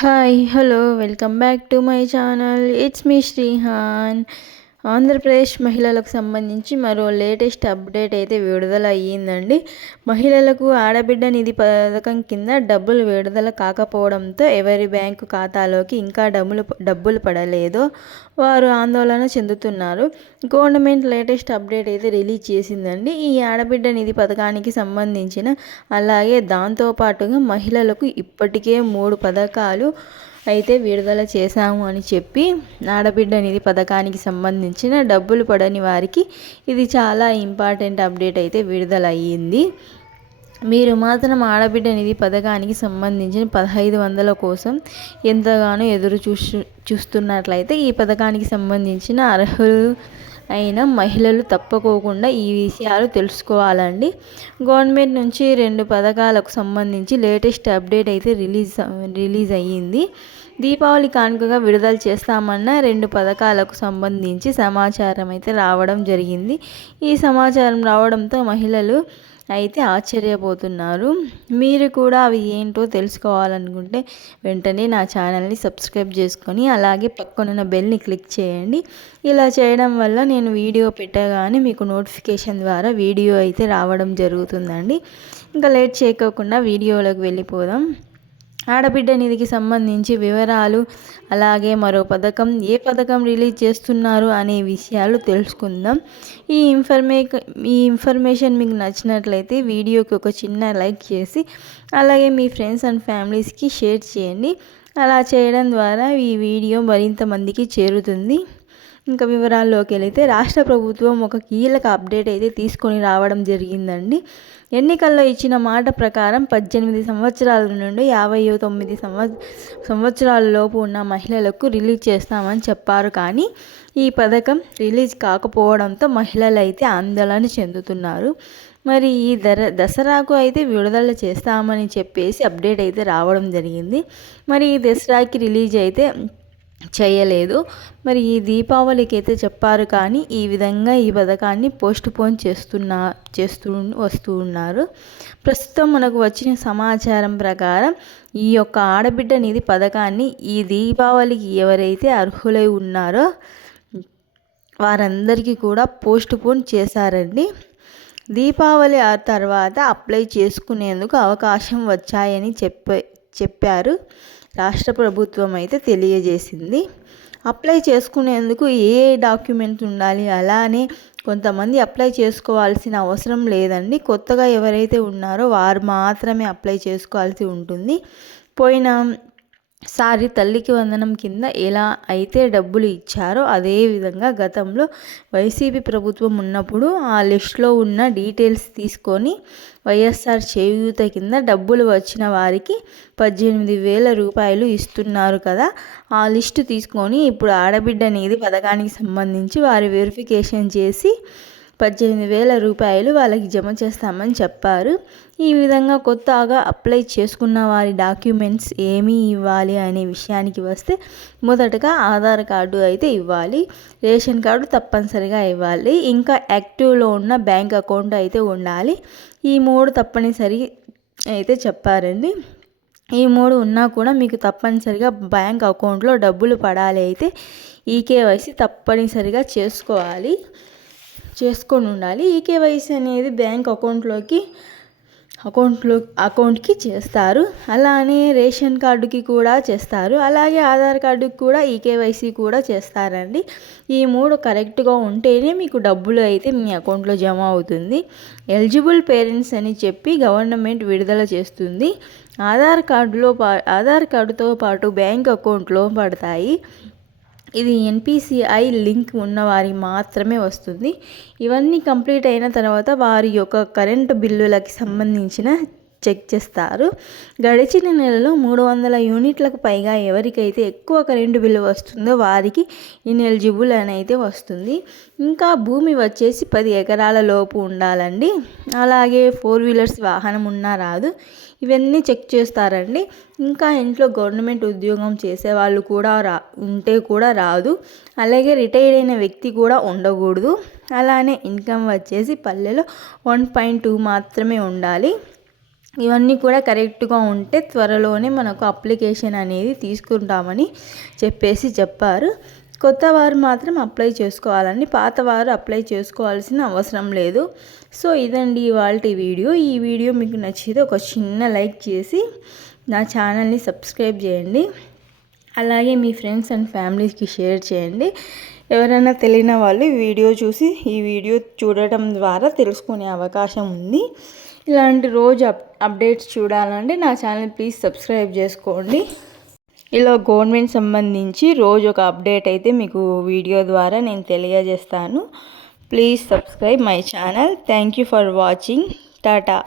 Hi hello welcome back to my channel. It's me Srihan. Andhra Pradesh మహిళలకు సంబంధించి మరో లేటెస్ట్ అప్డేట్ అయితే విడుదల అయ్యిందండి. మహిళలకు ఆడబిడ్డ నిధి పథకం కింద డబ్బులు విడుదల కాకపోవడంతో ఎవరి బ్యాంకు ఖాతాలోకి ఇంకా డబ్బులు పడలేదో వారు ఆందోళన చెందుతున్నారు. గవర్నమెంట్ లేటెస్ట్ అప్డేట్ అయితే రిలీజ్ చేసిందండి. ఈ ఆడబిడ్డ నిధి పథకానికి సంబంధించిన అలాగే దాంతోపాటుగా మహిళలకు ఇప్పటికే 3 పథకాలు అయితే విడుదల చేశాము అని చెప్పి ఆడబిడ్డ నిధి పథకానికి సంబంధించిన డబ్బులు పడని వారికి ఇది చాలా ఇంపార్టెంట్ అప్డేట్ అయితే విడుదల అయ్యింది. మీరు మాత్రం ఆడబిడ్డ నిధి పథకానికి సంబంధించిన 1500 కోసం ఎంతగానో చూస్తున్నట్లయితే ఈ పథకానికి సంబంధించిన అర్హులు అయిన మహిళలు తప్పకోకుండా ఈ విషయాలు తెలుసుకోవాలండి. గవర్నమెంట్ నుంచి 2 పథకాలకు సంబంధించి లేటెస్ట్ అప్డేట్ అయితే రిలీజ్ అయ్యింది. దీపావళి కానుకగా విడుదల చేస్తామన్న 2 పథకాలకు సంబంధించి సమాచారం అయితే రావడం జరిగింది. ఈ సమాచారం రావడంతో మహిళలు అయితే ఆశ్చర్యపోతున్నారు. మీరు కూడా అవి ఏంటో తెలుసుకోవాలనుకుంటే వెంటనే నా ఛానల్ని సబ్స్క్రైబ్ చేసుకొని అలాగే పక్కనున్న బెల్ని క్లిక్ చేయండి. ఇలా చేయడం వల్ల నేను వీడియో పెట్టగానే మీకు నోటిఫికేషన్ ద్వారా వీడియో అయితే రావడం జరుగుతుందండి. ఇంకా లేట్ చేయకోకుండా వీడియోలోకి వెళ్ళిపోదాం. ఆడబిడ్డ నిధికి సంబంధించి వివరాలు అలాగే మరో పథకం ఏ పథకం రిలీజ్ చేస్తున్నారు అనే విషయాలు తెలుసుకుందాం. ఈ ఇన్ఫర్మేషన్ మీకు నచ్చినట్లయితే వీడియోకి ఒక చిన్న లైక్ చేసి అలాగే మీ ఫ్రెండ్స్ అండ్ ఫ్యామిలీస్కి షేర్ చేయండి. అలా చేయడం ద్వారా ఈ వీడియో మరింత మందికి చేరుతుంది. ఇంకా వివరాల్లోకి వెళితే రాష్ట్ర ప్రభుత్వం ఒక కీలక అప్డేట్ అయితే తీసుకొని రావడం జరిగిందండి. ఎన్నికల్లో ఇచ్చిన మాట ప్రకారం 18 సంవత్సరాల నుండి 59 సంవత్సరాల లోపు ఉన్న మహిళలకు రిలీజ్ చేస్తామని చెప్పారు. కానీ ఈ పథకం రిలీజ్ కాకపోవడంతో మహిళలు అయితే ఆందోళన చెందుతున్నారు. మరి ఈ దసరాకు అయితే విడుదల చేస్తామని చెప్పేసి అప్డేట్ అయితే రావడం జరిగింది. మరి ఈ దసరాకి రిలీజ్ అయితే చేయలేదు. మరి ఈ దీపావళికి అయితే చెప్పారు కానీ ఈ విధంగా ఈ పథకాన్ని పోస్ట్పోన్ చేస్తూ వస్తూ ఉన్నారు. ప్రస్తుతం మనకు వచ్చిన సమాచారం ప్రకారం ఈ యొక్క ఆడబిడ్డ నిధి పథకాన్ని ఈ దీపావళికి ఎవరైతే అర్హులై ఉన్నారో వారందరికీ కూడా పోస్ట్పోన్ చేశారండి. దీపావళి తర్వాత అప్లై చేసుకునేందుకు అవకాశం వచ్చాయని చెప్పారు. రాష్ట్ర ప్రభుత్వం అయితే తెలియజేసింది. అప్లై చేసుకునేందుకు ఏ డాక్యుమెంట్ ఉండాలి, అలానే కొంతమంది అప్లై చేసుకోవాల్సిన అవసరం లేదండి. కొత్తగా ఎవరైతే ఉన్నారో వారు మాత్రమే అప్లై చేసుకోవాల్సి ఉంటుంది. పోయినసారి తల్లికి వందనం కింద ఎలా అయితే డబ్బులు ఇచ్చారో అదేవిధంగా గతంలో వైసీపీ ప్రభుత్వం ఉన్నప్పుడు ఆ లిస్టులో ఉన్న డీటెయిల్స్ తీసుకొని వైఎస్ఆర్ చేయూత కింద డబ్బులు వచ్చిన వారికి 18,000 రూపాయలు ఇస్తున్నారు కదా. ఆ లిస్టు తీసుకొని ఇప్పుడు ఆడబిడ్డ నిధి పథకానికి సంబంధించి వారి వెరిఫికేషన్ చేసి 18,000 రూపాయలు వాళ్ళకి జమ చేస్తామని చెప్పారు. ఈ విధంగా కొత్తగా అప్లై చేసుకున్న వారి డాక్యుమెంట్స్ ఏమి ఇవ్వాలి అనే విషయానికి వస్తే మొదటగా ఆధార్ కార్డు అయితే ఇవ్వాలి, రేషన్ కార్డు తప్పనిసరిగా ఇవ్వాలి, ఇంకా యాక్టివ్లో ఉన్న బ్యాంక్ అకౌంట్ అయితే ఉండాలి. ఈ 3 తప్పనిసరి అయితే చెప్పారండి. ఈ 3 ఉన్నా కూడా మీకు తప్పనిసరిగా బ్యాంక్ అకౌంట్లో డబ్బులు పడాలి. అయితే ఈకేవైసీ తప్పనిసరిగా చేసుకొని ఉండాలి. ఈకేవైసీ అనేది బ్యాంక్ అకౌంట్కి చేస్తారు. అలానే రేషన్ కార్డుకి కూడా చేస్తారు. అలాగే ఆధార్ కార్డుకి కూడా ఈకేవైసీ కూడా చేస్తారండి. ఈ 3 కరెక్ట్గా ఉంటేనే మీకు డబ్బులు అయితే మీ అకౌంట్లో జమ అవుతుంది. ఎలిజిబుల్ పేరెంట్స్ అని చెప్పి గవర్నమెంట్ విడుదల చేస్తుంది. ఆధార్ కార్డుతో పాటు బ్యాంక్ అకౌంట్లో పడతాయి. ఇది ఎన్పిసిఐ లింక్ ఉన్నవారికి మాత్రమే వస్తుంది. ఇవన్నీ కంప్లీట్ అయిన తర్వాత వారి యొక్క కరెంటు బిల్లులకి సంబంధించిన చెక్ చేస్తారు. గడిచిన నెలలో 300 యూనిట్లకు పైగా ఎవరికైతే ఎక్కువ కరెంటు బిల్లు వస్తుందో వారికి ఇన్ఎలిజిబుల్ అని అయితే వస్తుంది. ఇంకా భూమి వచ్చేసి 10 ఎకరాల లోపు ఉండాలండి. అలాగే 4 వీలర్స్ వాహనం ఉన్నా రాదు. ఇవన్నీ చెక్ చేస్తారండి. ఇంకా ఇంట్లో గవర్నమెంట్ ఉద్యోగం చేసేవాళ్ళు కూడా ఉంటే కూడా రాదు. అలాగే రిటైర్డ్ అయిన వ్యక్తి కూడా ఉండకూడదు. అలానే ఇన్కమ్ వచ్చేసి పల్లెలో 1.2 మాత్రమే ఉండాలి. ఇవన్నీ కూడా కరెక్ట్గా ఉంటే త్వరలోనే మనకు అప్లికేషన్ అనేది తీసుకుంటామని చెప్పారు. కొత్త వారు మాత్రం అప్లై చేసుకోవాలండి, పాత వారు అప్లై చేసుకోవాల్సిన అవసరం లేదు. సో ఇదండి ఇవాల్టి వీడియో. ఈ వీడియో మీకు నచ్చితే ఒక చిన్న లైక్ చేసి నా ఛానల్ని సబ్స్క్రైబ్ చేయండి. అలాగే మీ ఫ్రెండ్స్ అండ్ ఫ్యామిలీస్కి షేర్ చేయండి. ఎవరైనా తెలియని వాళ్ళు వీడియో చూసి ఈ వీడియో చూడటం ద్వారా తెలుసుకునే అవకాశం ఉంది. ఇలాంటి రోజు అప్డేట్స్ చూడాలంటే నా ఛానల్ ప్లీజ్ సబ్స్క్రైబ్ చేసుకోండి. ఇలా గవర్నమెంట్ సంబంధించి రోజు ఒక అప్డేట్ అయితే మీకు వీడియో ద్వారా నేను తెలియజేస్తాను. Please subscribe my channel. Thank you for watching. Tata.